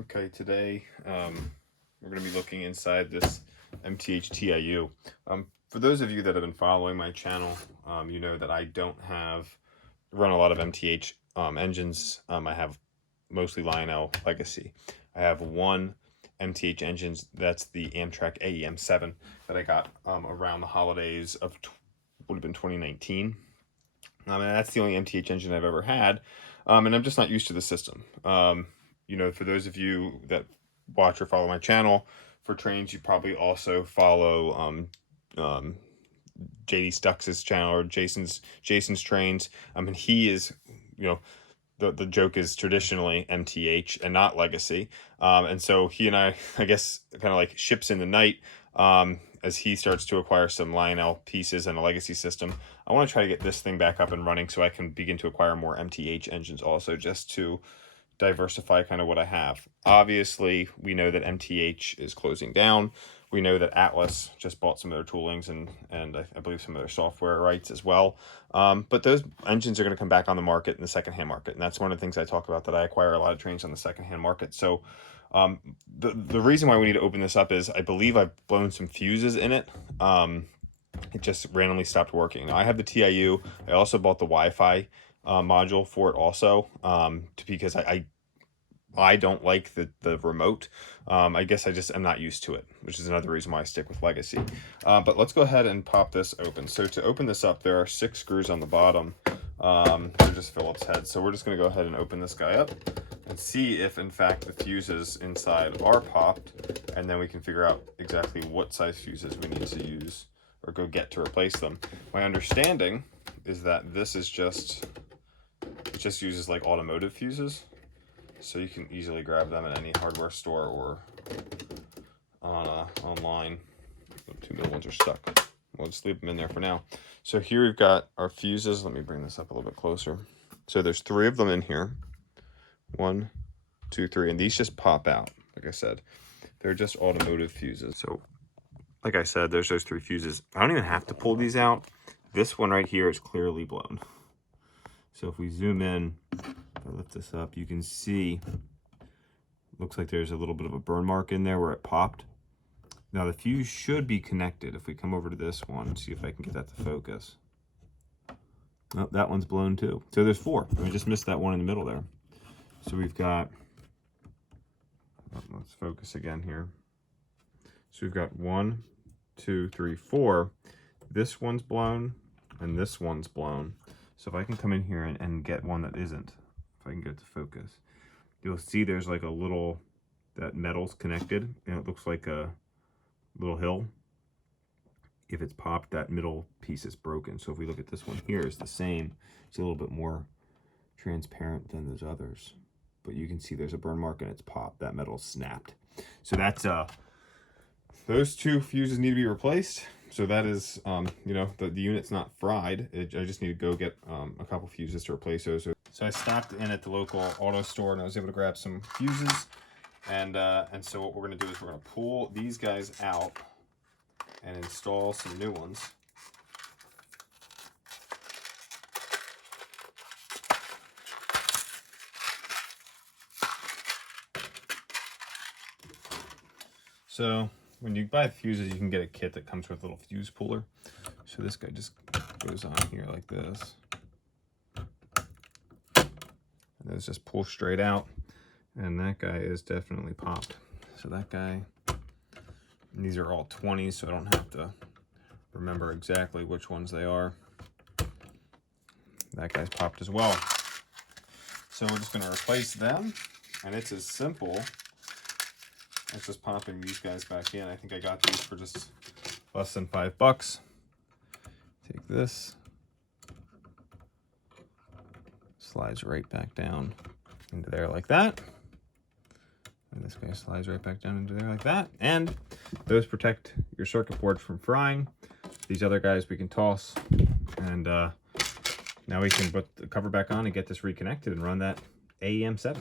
Okay, today we're going to be looking inside this MTH TIU. For those of you that have been following my channel, you know that I don't run a lot of MTH engines. I have mostly Lionel Legacy. I have one MTH engine, that's the Amtrak AEM7 that I got around the holidays of would have been 2019. And that's the only MTH engine I've ever had, and I'm just not used to the system. You know, for those of you that watch or follow my channel for trains, you probably also follow JD Stux's channel, or Jason's trains. And he is, you know, the joke is traditionally MTH and not Legacy. And so he and I guess, kind of like ships in the night. As he starts to acquire some Lionel pieces and a Legacy system, I want to try to get this thing back up and running so I can begin to acquire more MTH engines also, just to diversify kind of what I have. Obviously, we know that MTH is closing down. We know that Atlas just bought some of their toolings and I believe some of their software rights as well. But those engines are going to come back on the market in the secondhand market. And that's one of the things I talk about, that I acquire a lot of trains on the secondhand market. So the reason why we need to open this up is I believe I've blown some fuses in it. It just randomly stopped working. Now, I have the TIU. I also bought the Wi-Fi module for it also, because I don't like the remote. I guess I just am not used to it, which is another reason why I stick with Legacy. But let's go ahead and pop this open. So to open this up, there are 6 screws on the bottom. They're just Phillips heads. So we're just going to go ahead and open this guy up and see if in fact the fuses inside are popped, and then we can figure out exactly what size fuses we need to use or go get to replace them. My understanding is that this is just uses like automotive fuses, so you can easily grab them at any hardware store or online. The 2 middle ones are stuck. We'll just leave them in there for now. So here we've got our fuses. Let me bring this up a little bit closer. So there's 3 of them in here. 1, 2, 3, and these just pop out. Like I said, they're just automotive fuses. So like I said, there's those 3 fuses. I don't even have to pull these out. This one right here is clearly blown. So if we zoom in, if I lift this up, you can see, looks like there's a little bit of a burn mark in there where it popped. Now the fuse should be connected. If we come over to this one, see if I can get that to focus. Oh, that one's blown too. So there's 4. I just missed that one in the middle there. So we've got, let's focus again here. So we've got 1, 2, 3, 4. This one's blown and this one's blown. So if I can come in here and get one that isn't, if I can get it to focus, you'll see there's like a little, that metal's connected, and it looks like a little hill. If it's popped, that middle piece is broken. So if we look at this one here, it's the same. It's a little bit more transparent than those others, but you can see there's a burn mark and it's popped. That metal's snapped. So that's those 2 fuses need to be replaced. So that is, you know, the unit's not fried. I just need to go get a couple fuses to replace those. So I stopped in at the local auto store and I was able to grab some fuses. And so what we're going to do is we're going to pull these guys out and install some new ones. So when you buy fuses, you can get a kit that comes with a little fuse puller. So this guy just goes on here like this. And those just pull straight out. And that guy is definitely popped. So that guy, these are all 20s, so I don't have to remember exactly which ones they are. That guy's popped as well. So we're just going to replace them. And it's as simple as just popping these guys back in. I think I got these for just less than $5. Take this, slides right back down into there like that. And this guy slides right back down into there like that. And those protect your circuit board from frying. These other guys we can toss. And now we can put the cover back on and get this reconnected and run that AEM7.